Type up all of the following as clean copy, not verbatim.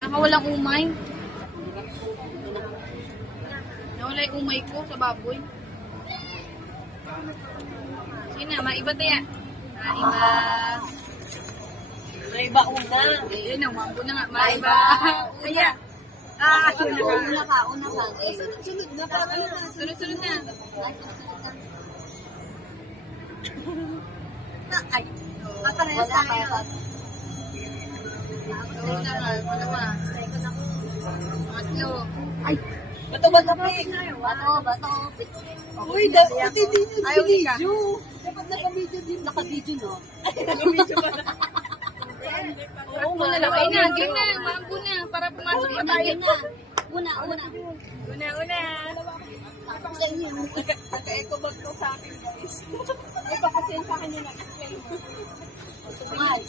Nakawalang umay. Nawala yung umay ko sa baboy. Sige na, maiba tayo. Maiba. Maiba una. Ayun na, mambo na nga. Maiba. Kaya. Una ka. Sunod na pa. Sunod-sunod na. Ay. Paparehas tayo. Sunod na. Palawa. Pangatlo. Ay. Bato. Bato. Uy, dapat hindi nyo Ayaw ka. video. Dapat naka-video din. Naka-video, no? Oo, muna lang. Ayun na, game na. Mambo na. Para pumasok pa tayo. Una. Una. Naka-eco bag ko sa akin, guys. Ito kasi yung sa akin yung naka-explain mo. One,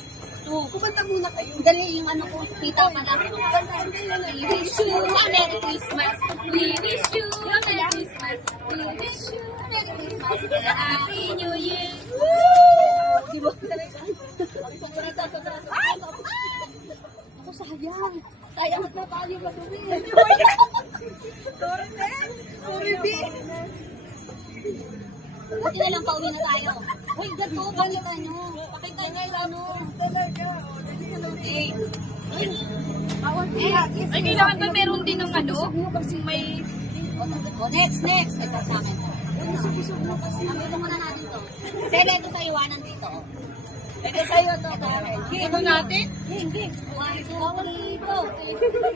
two. Kumanta muna kayo. Dali yung ano ko, tita pa lang. We wish you a Merry Christmas. We wish you a Merry Christmas. We wish you a Merry Christmas. And a Happy New Year. Di ba? Ay! Ako sayang. Sayang at napali ba doon eh. Sorry, B. Buti na lang pauwi na tayo. Uy, gato, pakita nyo. Pakita nyo yung ano. Ay, kailangan ba meron din ng ano? May... Next. Ito sa akin. Ito muna natin to. Sele, ito sa iwanan dito. Ito sa'yo to, Karen. Ano natin? Game. Bawal dito.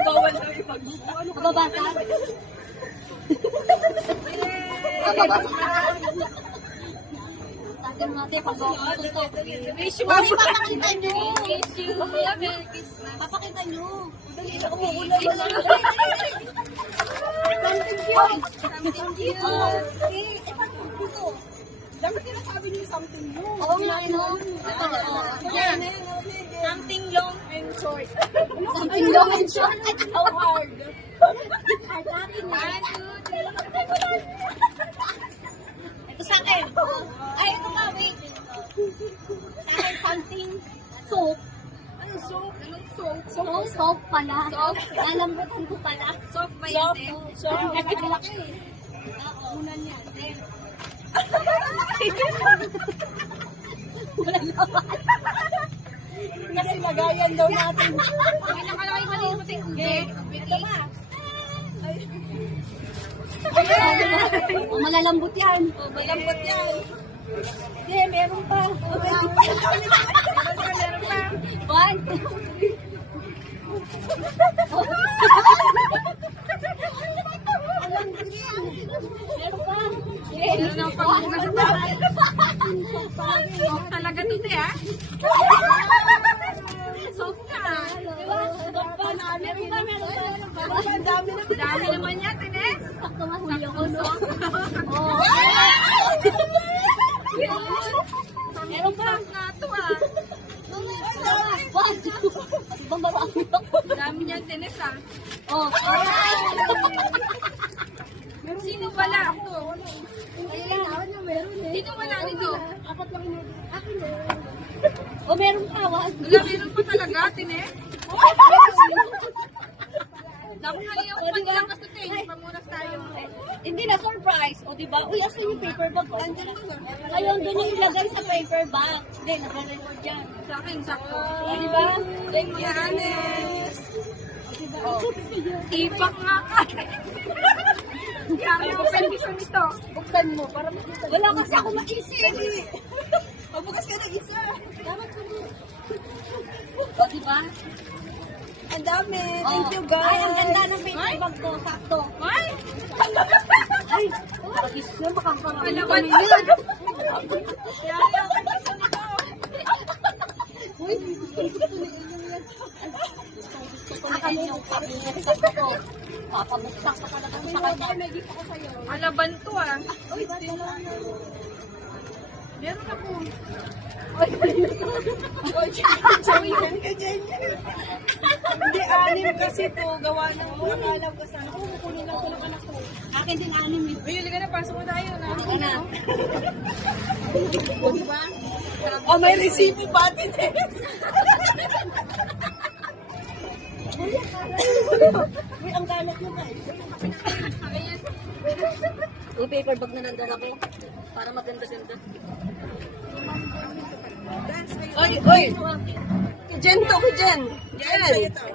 Bawal daw ipag... Kababasa. Sabi mo natin, pag-bawal to. Wish you Ay, papakita nyo. Wish you a Merry Christmas. Papakita nyo. Something cute. Dapat sinasabi niyo something new. Oo nga, no? Yan. Something long and short. Something long and short. How hard? Ito sa akin. Ay, ito pa, wait. Sa akin, something soap. Anong soap? Anong soap? Soap pala. Soap? Alambutan ko pala. Soap ba yan? Soap. Malaki. Unan yan. Wala naman. Kasi lagayan daw natin. Ay, nakalaki maliit mo tayo ubig. Ito ba? Malalambot yan. Malambot yan. Hindi, meron pa. Meron pa. One. Alam ko yan. Meron pa. Meron ang pangbukas sa bahay. Soap talaga dito eh. Soap na. Dami naman yan, Tines. Sakto nga huli ako, no? Oh. Meron pa. Soap na ito ah. One. Ibang babae ako. Dami niyan, Tines ah. Oh. Sino wala ako? Meron eh. Sino wala nito? Apat lang yun. Akin eh. Oh, meron pa. Wala, meron pa talaga, Tines. Dapat halika ko panilakas ito eh. Pamunas tayo. Hindi na surprise. O, diba? Uy, asan yung paper bag? Oh? Ngayon, doon yung ilagay sa paper bag. Hindi, nagre-record yan. Sa akin, sakto. O, diba? Thank you, Anes. Ipak nga ka. Kaya ako pendisyon ito. Buksan mo para makita. Wala kasi ako maisip. Mabukas ka ng isa. Dapat ko mo. O, diba? Ang dami. Thank you, guys. Ay, ang ganda ng paper bag to. Sakto. Ay! Ay, pagis na makakarami Alaban kami ko yan. Kaya ako pendisyon ito. Uy, gusto ni Inyong yan. Gusto ni Inyong pabuksan ko. Papabuksan ka talaga sa kanya. May gift ako sa'yo. Alaban to ah. Uy, wala na. Meron ako. Hindi, anim kasi to. Gawa ng mga alam ko sana. Kung kukunin lang ko ng anak ko. Akin din anim eh. Uy, halika na, pasok mo tayo na. Akin na. O, diba? Oh, may resibo pa din eh. Uy, ang galat mo ba? Yung paper bag na nandala ko. Para maganda-ganda. Dance kayo. Oy! Oy! Jen to, Jen! Jen!